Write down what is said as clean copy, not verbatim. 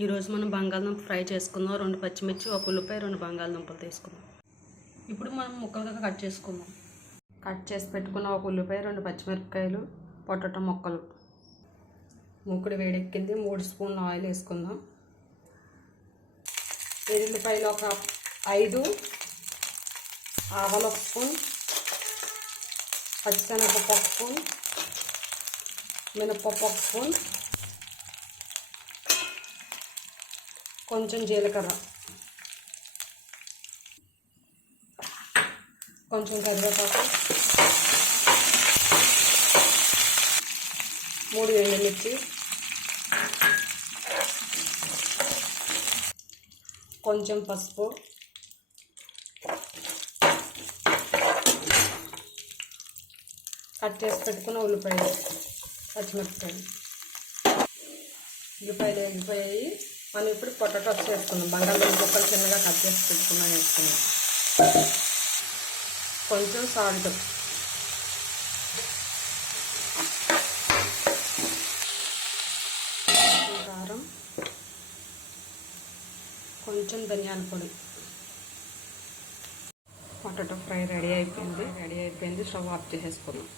ఈరోజు మనం బంగాళదుంప ఫ్రై చేసుకుందాం. 2 పచ్చిమిర్చి, 1 ఉల్లిపాయ, 2 బంగాళదుంపలు తీసుకుందాం. ఇప్పుడు మనం ముక్కలుగా కట్ చేసుకుందాం. కట్ చేసి పెట్టుకున్న 1 ఉల్లిపాయ, 2 పచ్చిమిరపకాయలు, పొటాటో ముక్కలు. మూకుడు వేడెక్కింది. 3 స్పూన్ల ఆయిల్ వేసుకుందాం. ఎల్లుల్లిపాయలు ఒక 5, ఆవాలు 1 స్పూన్, పచ్చిశనగపప్పు 1 స్పూన్, మినపప్పు 1 స్పూన్, కొంచెం జీలకర్ర, కొంచెం కరివేపాకు, 3 ఎండుమిర్చి, కొంచెం పసుపు, కట్ చేసి పెట్టుకున్న ఉల్లిపాయలు, పచ్చిమిరపకాయలు. ఉల్లిపాయలు వేగిపోయాయి. మనం ఇప్పుడు పొటాటోస్ వేసుకుందాం. బంగాళదుంప ముక్కలు చిన్నగా కట్ చేసి పెట్టుకున్నా వేసుకుందాం. కొంచెం సాల్ట్, కారం, కొంచెం ధనియాల పొడి. పొటాటో ఫ్రై రెడీ అయిపోయింది. స్టవ్ ఆఫ్ చేసేసుకుందాం.